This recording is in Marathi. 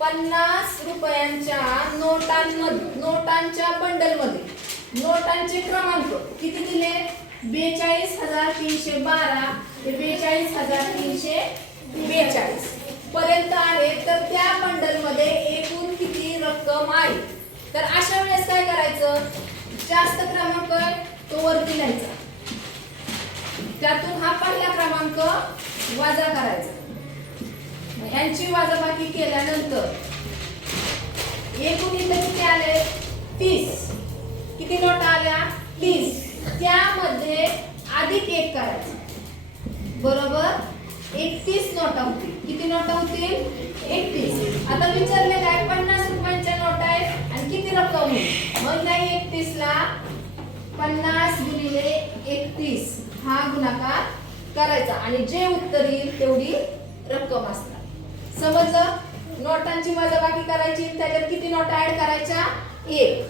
50 रुपयांच्या नोटांच्या बंडलमध्ये नोटांचे क्रमांक किती दिले? 42,312 ते 42,342 पर्यंत आहे. तर त्या बंडलमध्ये एकूण किती रक्कम आहे? तर अशा वेळेस काय करायचं? जास्त क्रमांक तो वरती लिहायचा, त्यातून हा पहिला क्रमांक वजा करायचा. यांची वजाबाकी केल्यानंतर एकूण इथे किती आले? 30. किती नोटा आल्या? 30. त्यामध्ये अधिक 1 करायचं, बरोबर 31 नोटा होतील. किती नोटा होतील? 31. आता विचारले काय? 50 रुपयांच्या नोटा आहेत आणि किती रक्कम होईल? मग नाही 31 ला 50 गुणिले 31 हा गुणाकार करायचा आणि जे उत्तर येईल तेवढी रक्कम असणार. समजलं? नोटांची वजाबाकी करायची, त्याच्यात किती नोटा ऍड करायच्या? 1.